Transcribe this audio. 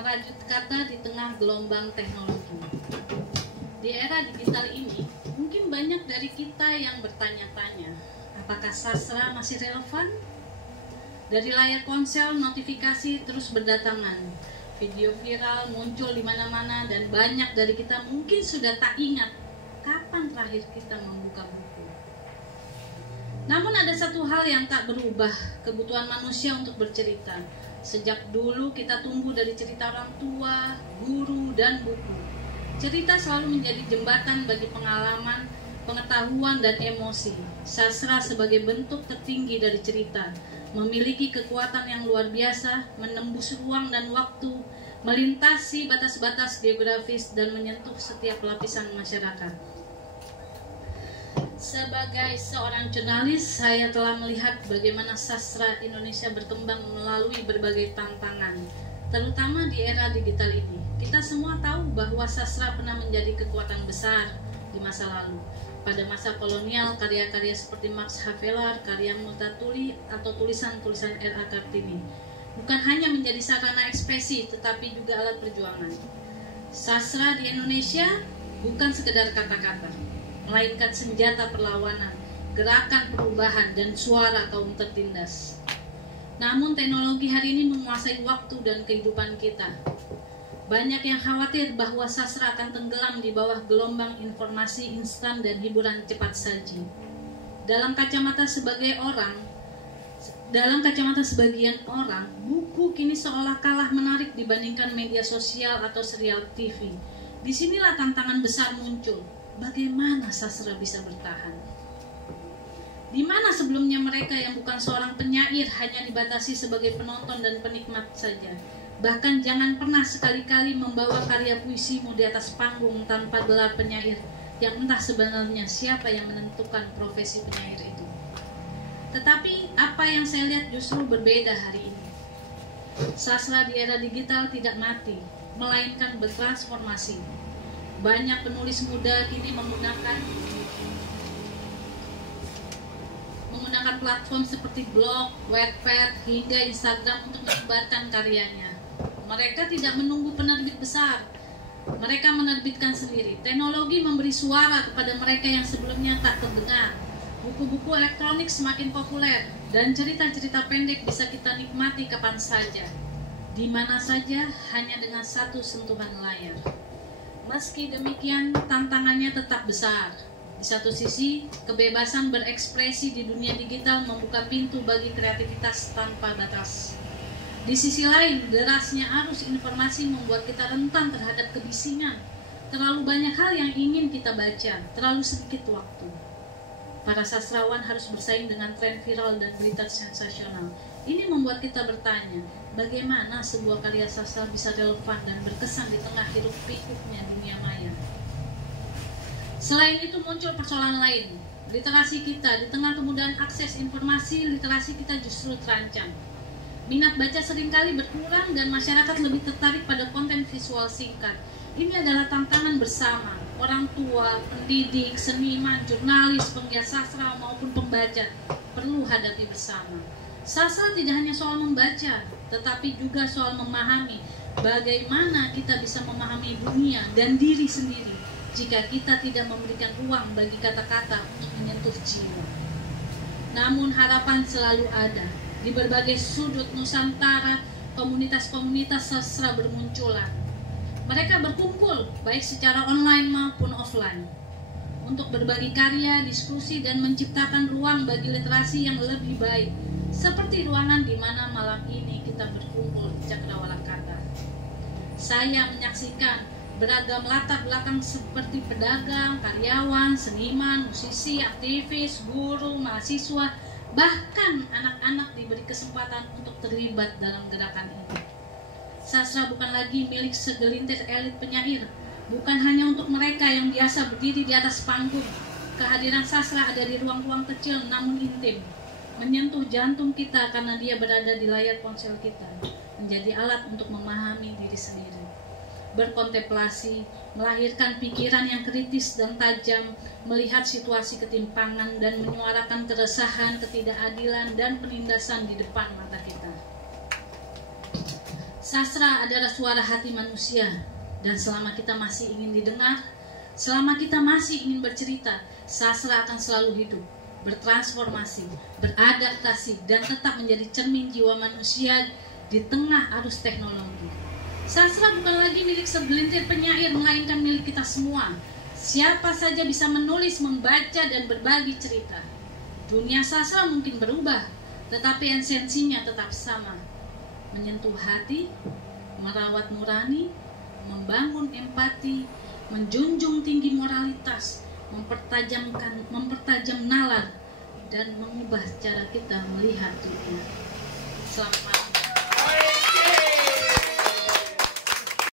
merajut kata di tengah gelombang teknologi. Di era digital ini, mungkin banyak dari kita yang bertanya-tanya, apakah sastra masih relevan? Dari layar ponsel, notifikasi terus berdatangan. Video viral muncul di mana-mana dan banyak dari kita mungkin sudah tak ingat kapan terakhir kita membuka buku. Namun ada satu hal yang tak berubah, kebutuhan manusia untuk bercerita. Sejak dulu kita tumbuh dari cerita orang tua, guru, dan buku. Cerita selalu menjadi jembatan bagi pengalaman, pengetahuan, dan emosi. Sastra sebagai bentuk tertinggi dari cerita, memiliki kekuatan yang luar biasa, menembus ruang dan waktu, melintasi batas-batas geografis, dan menyentuh setiap lapisan masyarakat. Sebagai seorang jurnalis, saya telah melihat bagaimana sastra Indonesia berkembang melalui berbagai tantangan, terutama di era digital ini. Kita semua tahu bahwa sastra pernah menjadi kekuatan besar di masa lalu. Pada masa kolonial, karya-karya seperti Max Havelaar, karya Multatuli, atau tulisan-tulisan R.A. Kartini bukan hanya menjadi sarana ekspresi, tetapi juga alat perjuangan. Sastra di Indonesia bukan sekedar kata-kata, melainkan senjata perlawanan, gerakan perubahan, dan suara kaum tertindas. Namun teknologi hari ini menguasai waktu dan kehidupan kita. Banyak yang khawatir bahwa sastra akan tenggelam di bawah gelombang informasi instan dan hiburan cepat saji. Dalam kacamata sebagian orang, buku kini seolah kalah menarik dibandingkan media sosial atau serial TV. Disinilah tantangan besar muncul. Bagaimana sastra bisa bertahan? Di mana sebelumnya mereka yang bukan seorang penyair hanya dibatasi sebagai penonton dan penikmat saja. Bahkan jangan pernah sekali-kali membawa karya puisimu di atas panggung tanpa gelar penyair, yang entah sebenarnya siapa yang menentukan profesi penyair itu. Tetapi apa yang saya lihat justru berbeda hari ini. Sastra di era digital tidak mati, melainkan bertransformasi. Banyak penulis muda kini menggunakan platform seperti blog, Wattpad, hingga Instagram untuk menyebarkan karyanya. Mereka tidak menunggu penerbit besar, mereka menerbitkan sendiri. Teknologi memberi suara kepada mereka yang sebelumnya tak terdengar. Buku-buku elektronik semakin populer, dan cerita-cerita pendek bisa kita nikmati kapan saja, di mana saja, hanya dengan satu sentuhan layar. Meski demikian, tantangannya tetap besar. Di satu sisi, kebebasan berekspresi di dunia digital membuka pintu bagi kreativitas tanpa batas. Di sisi lain, derasnya arus informasi membuat kita rentan terhadap kebisingan. Terlalu banyak hal yang ingin kita baca, terlalu sedikit waktu. Para sastrawan harus bersaing dengan tren viral dan berita sensasional. Ini membuat kita bertanya, bagaimana sebuah karya sastra bisa relevan dan berkesan di tengah hiruk-pikuknya dunia maya. Selain itu muncul persoalan lain. Literasi kita, di tengah kemudahan akses informasi, literasi kita justru terancam. Minat baca seringkali berkurang dan masyarakat lebih tertarik pada konten visual singkat. Ini adalah tantangan bersama. Orang tua, pendidik, seniman, jurnalis, penggiat sastra maupun pembaca perlu hadapi bersama. Sastra tidak hanya soal membaca, tetapi juga soal memahami bagaimana kita bisa memahami dunia dan diri sendiri jika kita tidak memberikan ruang bagi kata-kata untuk menyentuh jiwa. Namun harapan selalu ada. Di berbagai sudut Nusantara, komunitas-komunitas sastra bermunculan. Mereka berkumpul, baik secara online maupun offline, untuk berbagi karya, diskusi, dan menciptakan ruang bagi literasi yang lebih baik, seperti ruangan di mana malam ini kita berkumpul di Cakrawala Kata. Saya menyaksikan beragam latar belakang seperti pedagang, karyawan, seniman, musisi, aktivis, guru, mahasiswa, bahkan anak-anak diberi kesempatan untuk terlibat dalam gerakan ini. Sastra bukan lagi milik segelintir elit penyair, bukan hanya untuk mereka yang biasa berdiri di atas panggung. Kehadiran sastra ada di ruang-ruang kecil namun intim, menyentuh jantung kita karena dia berada di layar ponsel kita, menjadi alat untuk memahami diri sendiri, berkontemplasi, melahirkan pikiran yang kritis dan tajam, melihat situasi ketimpangan dan menyuarakan keresahan, ketidakadilan, dan penindasan di depan mata kita. Sastra adalah suara hati manusia, dan selama kita masih ingin didengar, selama kita masih ingin bercerita, sastra akan selalu hidup, bertransformasi, beradaptasi, dan tetap menjadi cermin jiwa manusia di tengah arus teknologi. Sastra bukan lagi milik segelintir penyair, melainkan milik kita semua. Siapa saja bisa menulis, membaca, dan berbagi cerita. Dunia sastra mungkin berubah, tetapi esensinya tetap sama. Menyentuh hati, merawat nurani, membangun empati, menjunjung tinggi moralitas, mempertajam nalar, dan mengubah cara kita melihat dunia. Selamat malam.